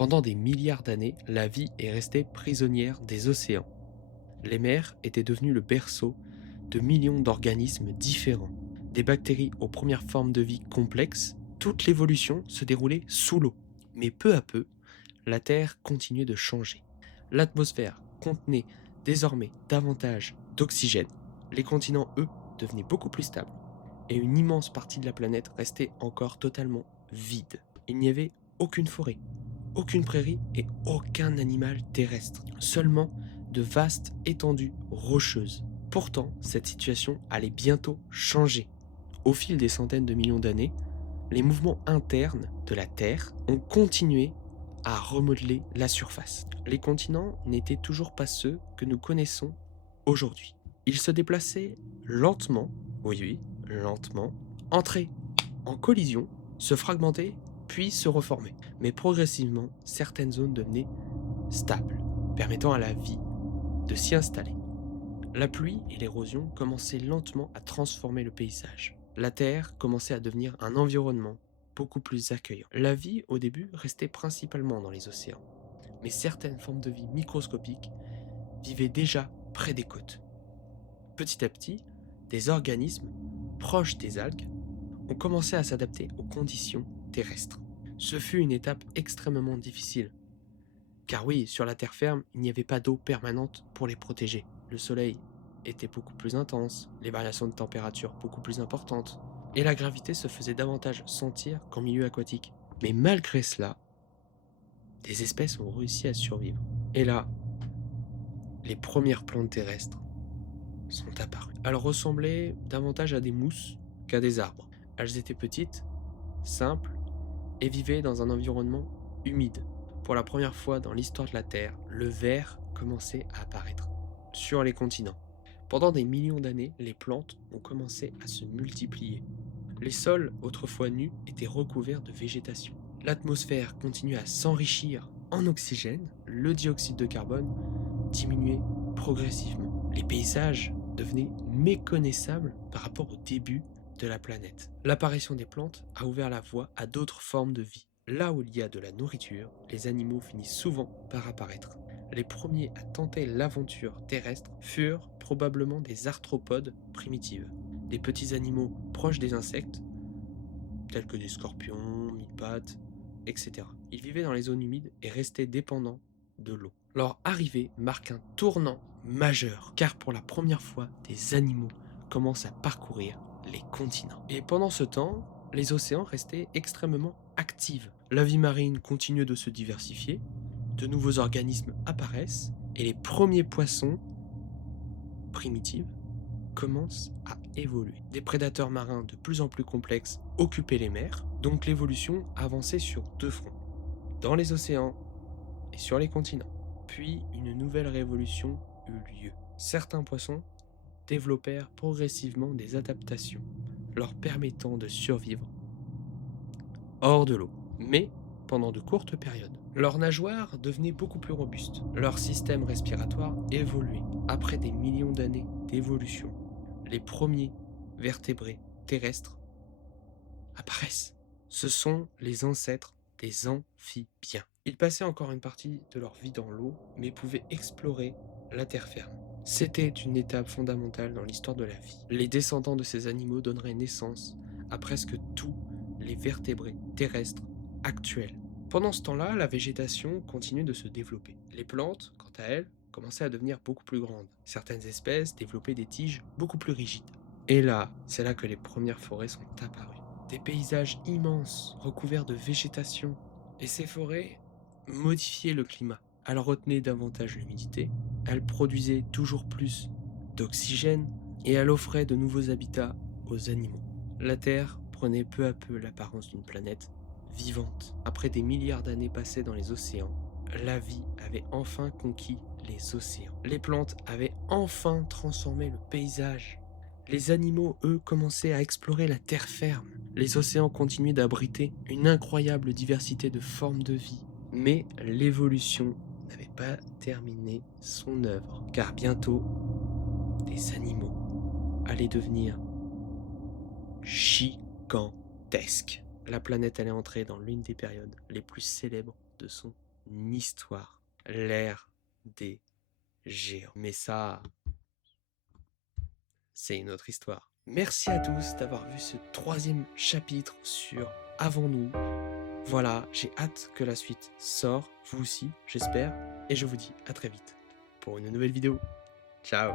Pendant des milliards d'années, la vie est restée prisonnière des océans. Les mers étaient devenues le berceau de millions d'organismes différents. Des bactéries aux premières formes de vie complexes, toute l'évolution se déroulait sous l'eau. Mais peu à peu, la Terre continuait de changer. L'atmosphère contenait désormais davantage d'oxygène. Les continents, eux, devenaient beaucoup plus stables. Et une immense partie de la planète restait encore totalement vide. Il n'y avait aucune forêt, aucune prairie et aucun animal terrestre. Seulement de vastes étendues rocheuses. Pourtant, cette situation allait bientôt changer. Au fil des centaines de millions d'années, les mouvements internes de la Terre ont continué à remodeler la surface. Les continents n'étaient toujours pas ceux que nous connaissons aujourd'hui. Ils se déplaçaient lentement, oui, lentement, entraient en collision, se fragmentaient, puis se reformaient. Mais progressivement, certaines zones devenaient stables, permettant à la vie de s'y installer. La pluie et l'érosion commençaient lentement à transformer le paysage. La Terre commençait à devenir un environnement beaucoup plus accueillant. La vie, au début, restait principalement dans les océans, mais certaines formes de vie microscopiques vivaient déjà près des côtes. Petit à petit, des organismes proches des algues ont commencé à s'adapter aux conditions terrestres. Ce fut une étape extrêmement difficile, car oui, sur la terre ferme, il n'y avait pas d'eau permanente pour les protéger. Le soleil était beaucoup plus intense, les variations de température beaucoup plus importantes, et la gravité se faisait davantage sentir qu'en milieu aquatique. Mais malgré cela, des espèces ont réussi à survivre. Et là, les premières plantes terrestres sont apparues. Elles ressemblaient davantage à des mousses qu'à des arbres. Elles étaient petites, simples, et vivaient dans un environnement humide. Pour la première fois dans l'histoire de la Terre, le ver commençait à apparaître sur les continents. Pendant des millions d'années, les plantes ont commencé à se multiplier. Les sols, autrefois nus, étaient recouverts de végétation. L'atmosphère continuait à s'enrichir en oxygène, le dioxyde de carbone diminuait progressivement. Les paysages devenaient méconnaissables par rapport au début de la planète. L'apparition des plantes a ouvert la voie à d'autres formes de vie. Là où il y a de la nourriture, les animaux finissent souvent par apparaître. Les premiers à tenter l'aventure terrestre furent probablement des arthropodes primitives, des petits animaux proches des insectes, tels que des scorpions, mille-pattes, etc. Ils vivaient dans les zones humides et restaient dépendants de l'eau. Leur arrivée marque un tournant majeur, car pour la première fois, des animaux commencent à parcourir les continents. Et pendant ce temps, les océans restaient extrêmement actifs. La vie marine continue de se diversifier, de nouveaux organismes apparaissent, et les premiers poissons primitifs commencent à évoluer. Des prédateurs marins de plus en plus complexes occupaient les mers, donc l'évolution avançait sur deux fronts, dans les océans et sur les continents. Puis une nouvelle révolution eut lieu. Certains poissons développèrent progressivement des adaptations, leur permettant de survivre hors de l'eau, mais pendant de courtes périodes. Leurs nageoires devenaient beaucoup plus robustes. Leur système respiratoire évoluait. Après des millions d'années d'évolution, les premiers vertébrés terrestres apparaissent. Ce sont les ancêtres des amphibiens. Ils passaient encore une partie de leur vie dans l'eau, mais pouvaient explorer la terre ferme. C'était une étape fondamentale dans l'histoire de la vie. Les descendants de ces animaux donneraient naissance à presque tous les vertébrés terrestres actuels. Pendant ce temps-là, la végétation continue de se développer. Les plantes, quant à elles, commençaient à devenir beaucoup plus grandes. Certaines espèces développaient des tiges beaucoup plus rigides. Et là, c'est là que les premières forêts sont apparues. Des paysages immenses, recouverts de végétation. Et ces forêts modifiaient le climat. Elles retenaient davantage l'humidité, elles produisaient toujours plus d'oxygène et elles offraient de nouveaux habitats aux animaux. La Terre prenait peu à peu l'apparence d'une planète vivante. Après des milliards d'années passées dans les océans, la vie avait enfin conquis les océans. Les plantes avaient enfin transformé le paysage. Les animaux, eux, commençaient à explorer la terre ferme. Les océans continuaient d'abriter une incroyable diversité de formes de vie. Mais l'évolution n'avait pas terminé son œuvre, car bientôt, des animaux allaient devenir gigantesques. La planète allait entrer dans l'une des périodes les plus célèbres de son histoire. L'ère des géants. Mais ça, c'est une autre histoire. Merci à tous d'avoir vu ce 3e chapitre sur Avons-nous. Voilà, j'ai hâte que la suite sorte, vous aussi, j'espère, et je vous dis à très vite pour une nouvelle vidéo. Ciao!